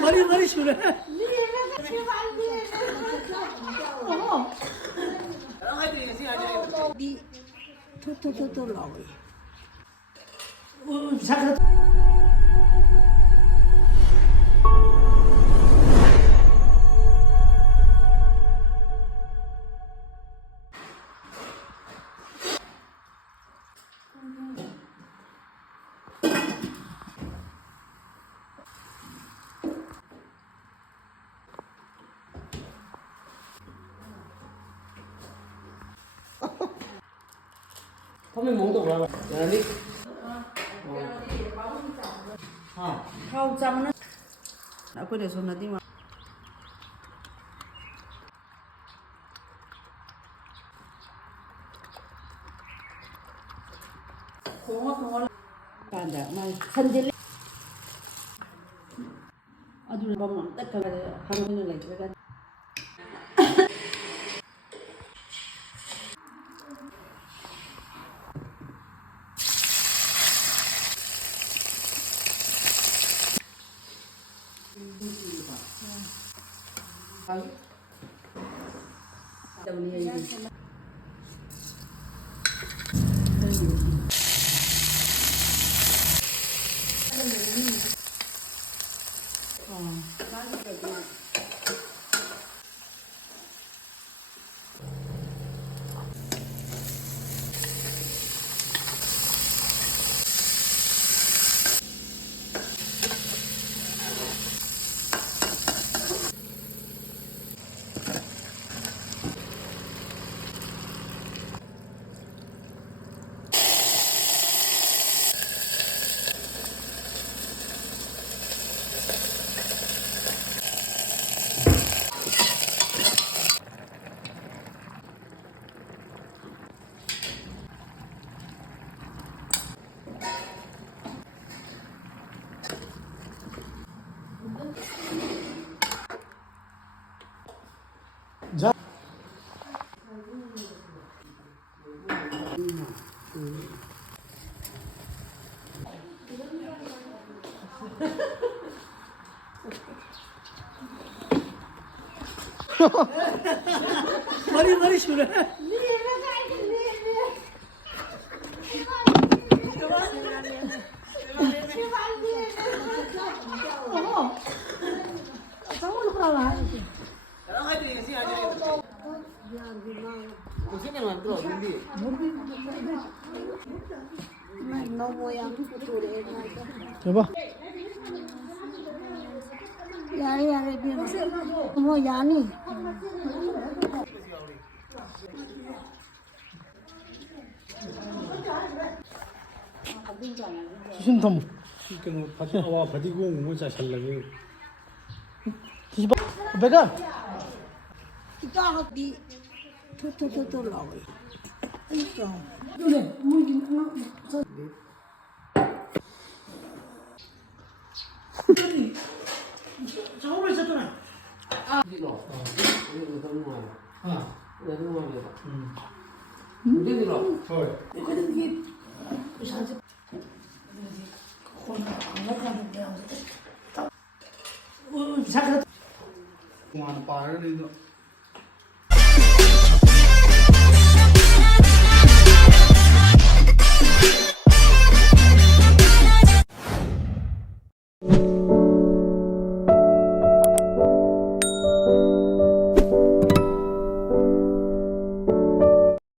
머리 쉬래. 니 토토토토 나오이. 잠깐. Kamu mau untuk berapa? Nanti. Kau zaman aku deh sunat di mana? Kongol pada mal sendiri. Aduh, bang, tak kalau hamil lagi kan? 자. 머리 쉬래. coba. 야래 비어. 뭐 야니. 무슨 덤? 그러니까 바디 와 바디고 뭐자 살라고. 기봐. 배가. 이거 니 토토토토 나오이. 이거. 그래. 뭐 저. 저거 있었잖아. 이거. 이거 너무 많아. 너무 많아. 근데 들어. 헐. 이거는 이게 사실 그거는 안 나가는데. 잠깐. 공안 빠르는 거.